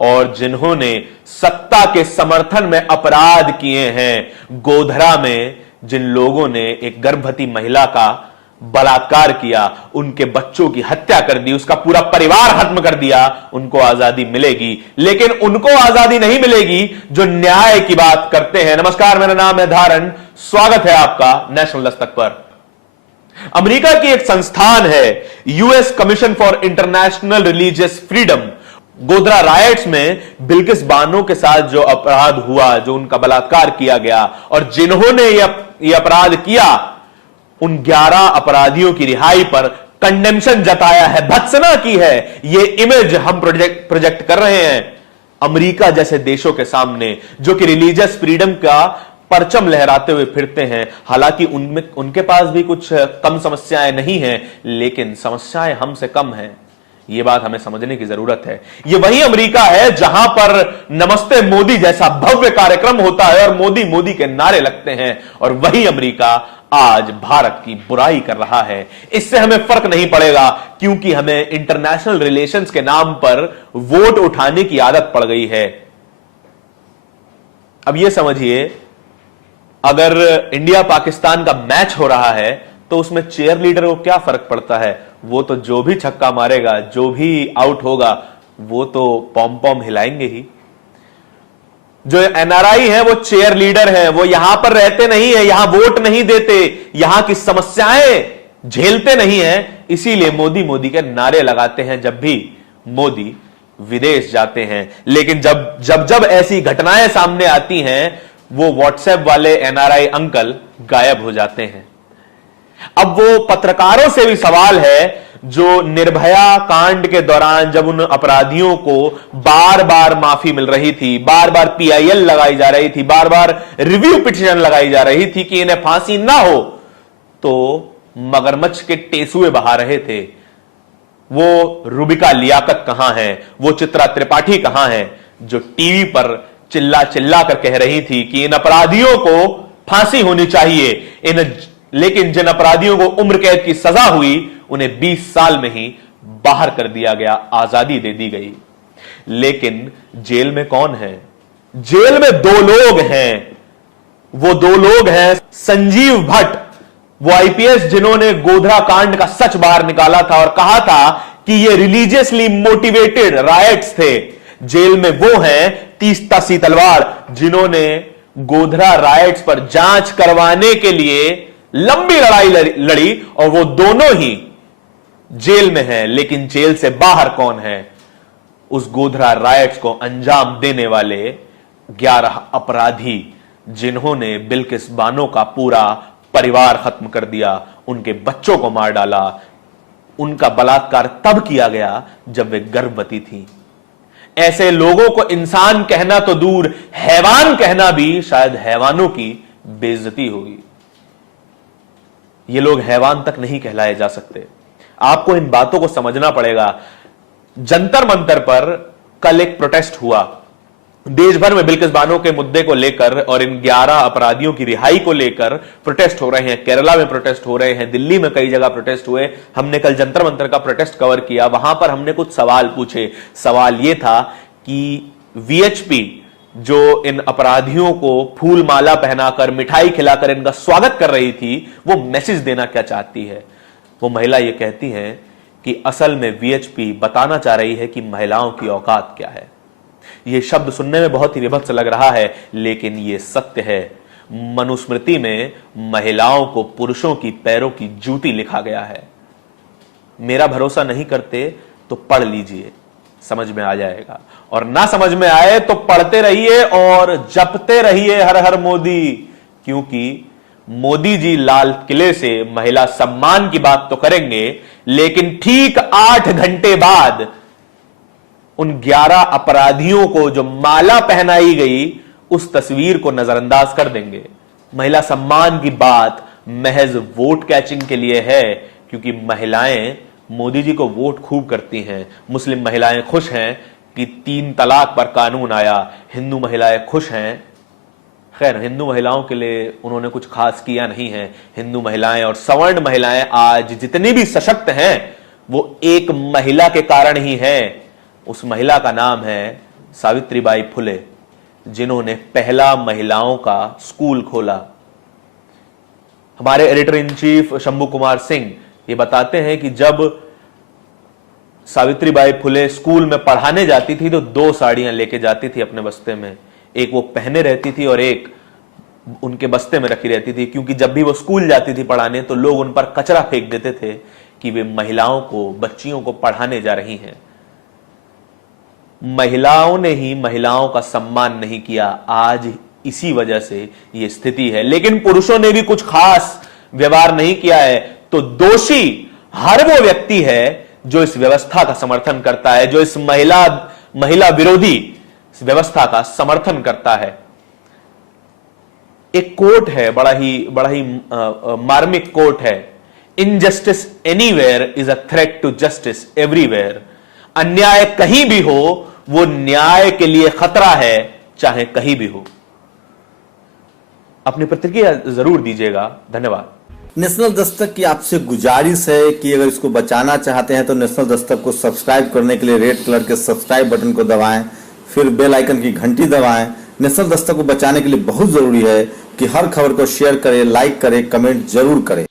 और जिन्होंने सत्ता के समर्थन में अपराध किए हैं। गोधरा में जिन लोगों ने एक गर्भवती महिला का बलात्कार किया, उनके बच्चों की हत्या कर दी, उसका पूरा परिवार खत्म कर दिया, उनको आजादी मिलेगी। लेकिन उनको आजादी नहीं मिलेगी जो न्याय की बात करते हैं। नमस्कार, मेरा नाम है धारण, स्वागत है आपका नेशनल दस्तक पर। अमेरिका की एक संस्थान है US commission for international religious freedom. Godhra rights में बिल्किस बानो के साथ जो अपराध हुआ, जो उनका बलात्कार किया गया और जिन्होंने यह अपराध किया, उन 11 अपराधियों की रिहाई पर कंडेम्पशन जताया है, भत्सना की है। यह इमेज हम प्रोजेक्ट कर रहे हैं अमेरिका जैसे देशों के सामने, जो कि रिलीजियस फ्रीडम का परचम लहराते हुए फिरते हैं। हालांकि उनके पास भी कुछ कम समस्याएं नहीं हैं, लेकिन समस्याएं हमसे कम हैं। यह बात हमें समझने की जरूरत है। यह वही अमेरिका है जहां पर नमस्ते मोदी जैसा भव्य कार्यक्रम होता है और मोदी मोदी के नारे लगते हैं, और वही अमेरिका आज भारत की बुराई कर रहा है। इससे हमें फर्क नहीं पड़ेगा, क्योंकि हमें इंटरनेशनल रिलेशंस के नाम पर वोट उठाने की आदत पड़ गई है। अब यह समझिए, अगर इंडिया पाकिस्तान का मैच हो रहा है तो उसमें चेयर लीडर को क्या फर्क पड़ता है? वो तो जो भी छक्का मारेगा, जो भी आउट होगा, वो तो पॉम पॉम हिलाएंगे ही। जो एनआरआई है वो चेयर लीडर है, वो यहां पर रहते नहीं है, यहां वोट नहीं देते, यहां की समस्याएं झेलते नहीं है। इसीलिए मोदी मोदी के नारे लगाते हैं जब भी मोदी विदेश जाते हैं। लेकिन जब ऐसी घटनाएं सामने आती हैं, वो व्हाट्सएप वाले एनआरआई अंकल गायब हो जाते हैं। अब वो पत्रकारों से भी सवाल है जो निर्भया कांड के दौरान जब उन अपराधियों को बार बार माफी मिल रही थी, बार बार पीआईएल लगाई जा रही थी, बार बार रिव्यू पिटीशन लगाई जा रही थी कि इन्हें फांसी ना हो, तो मगरमच्छ के टेसुए बहा रहे थे। वो रुबिका लियाकत कहां है, वो चित्रा त्रिपाठी कहां है, जो टीवी पर चिल्ला चिल्ला कर कह रही थी कि इन अपराधियों को फांसी होनी चाहिए। लेकिन जिन अपराधियों को उम्र कैद की सजा हुई, उन्हें 20 साल में ही बाहर कर दिया गया, आजादी दे दी गई। लेकिन जेल में कौन है? जेल में 2 लोग हैं। वो 2 लोग हैं संजीव भट्ट, वो आईपीएस जिन्होंने गोधरा कांड का सच बाहर निकाला था और कहा था कि ये रिलीजियसली मोटिवेटेड राइट्स थे। जेल में वो हैं तीस्ता सीतलवाड़, जिन्होंने गोधरा राइट्स पर जांच करवाने के लिए लंबी लड़ाई लड़ी, और वो दोनों ही जेल में हैं। लेकिन जेल से बाहर कौन है? उस गोधरा राइट्स को अंजाम देने वाले 11 अपराधी, जिन्होंने बिल्किस बानो का पूरा परिवार खत्म कर दिया, उनके बच्चों को मार डाला। उनका बलात्कार तब किया गया जब वे गर्भवती थी। ऐसे लोगों को इंसान कहना तो दूर, हैवान कहना भी शायद हैवानों की बेइज्जती होगी। ये लोग हैवान तक नहीं कहलाए जा सकते। आपको इन बातों को समझना पड़ेगा। जंतर मंतर पर कल एक प्रोटेस्ट हुआ, देश भर में बिल्किस बानो के मुद्दे को लेकर और इन 11 अपराधियों की रिहाई को लेकर प्रोटेस्ट हो रहे हैं। केरला में प्रोटेस्ट हो रहे हैं, दिल्ली में कई जगह प्रोटेस्ट हुए। हमने कल जंतर मंतर का प्रोटेस्ट कवर किया, वहां पर हमने कुछ सवाल पूछे। सवाल यह था कि वीएचपी जो इन अपराधियों को फूल माला पहनाकर, मिठाई खिलाकर इनका स्वागत कर रही थी, वो मैसेज देना क्या चाहती है? वो महिला ये कहती है कि असल में वीएचपी बताना चाह रही है कि महिलाओं की औकात क्या है। यह शब्द सुनने में बहुत ही विभत्स लग रहा है, लेकिन यह सत्य है। मनुस्मृति में महिलाओं को पुरुषों की पैरों की जूती लिखा गया है। मेरा भरोसा नहीं करते तो पढ़ लीजिए, समझ में आ जाएगा। और ना समझ में आए तो पढ़ते रहिए और जपते रहिए हर हर मोदी, क्योंकि मोदी जी लाल किले से महिला सम्मान की बात तो करेंगे, लेकिन ठीक 8 घंटे बाद उन 11 अपराधियों को जो माला पहनाई गई, उस तस्वीर को नजरअंदाज कर देंगे। महिला सम्मान की बात महज वोट कैचिंग के लिए है, क्योंकि महिलाएं मोदी जी को वोट खूब करती हैं। मुस्लिम महिलाएं खुश हैं कि 3 तलाक पर कानून आया, हिंदू महिलाएं खुश हैं। खैर, हिंदू महिलाओं के लिए उन्होंने कुछ खास किया नहीं है। हिंदू महिलाएं और सवर्ण महिलाएं आज जितनी भी सशक्त हैं, वो एक महिला के कारण ही हैं। उस महिला का नाम है सावित्रीबाई फुले, जिन्होंने पहला महिलाओं का स्कूल खोला। हमारे editor in chief Shambhu Kumar Singh ये बताते हैं कि जब सावित्रीबाई फुले स्कूल में पढ़ाने जाती थी तो 2 साड़ियां लेके जाती थी अपने बस्ते में, एक वो पहने रहती थी और एक उनके बस्ते में रखी रहती थी, क्योंकि जब भी वो स्कूल जाती थी पढ़ाने तो लोग उन पर कचरा फेंक देते थे कि वे महिलाओं को, बच्चियों को पढ़ाने जा रही हैं। महिलाओं ने ही महिलाओं का सम्मान नहीं किया, आज इसी वजह से ये स्थिति है। लेकिन पुरुषों ने भी कुछ खास व्यवहार नहीं किया है, तो दोषी हर वो व्यक्ति है जो इस व्यवस्था का समर्थन करता है, जो इस महिला विरोधी इस व्यवस्था का समर्थन करता है। एक कोट है, बड़ा ही मार्मिक कोट है, injustice anywhere is a threat to justice everywhere. अन्याय कहीं भी हो वो न्याय के लिए खतरा है, चाहे कहीं भी हो। अपनी प्रतिक्रिया जरूर दीजिएगा। धन्यवाद। नेशनल दस्तक की आपसे गुजारिश है कि अगर इसको बचाना चाहते हैं तो नेशनल दस्तक को सब्सक्राइब करने के लिए रेड कलर के सब्सक्राइब बटन को दबाएं, फिर बेल आइकन की घंटी दबाएं। नेशनल दस्तक को बचाने के लिए बहुत जरूरी है कि हर खबर को शेयर करें, लाइक करें, कमेंट जरूर करें।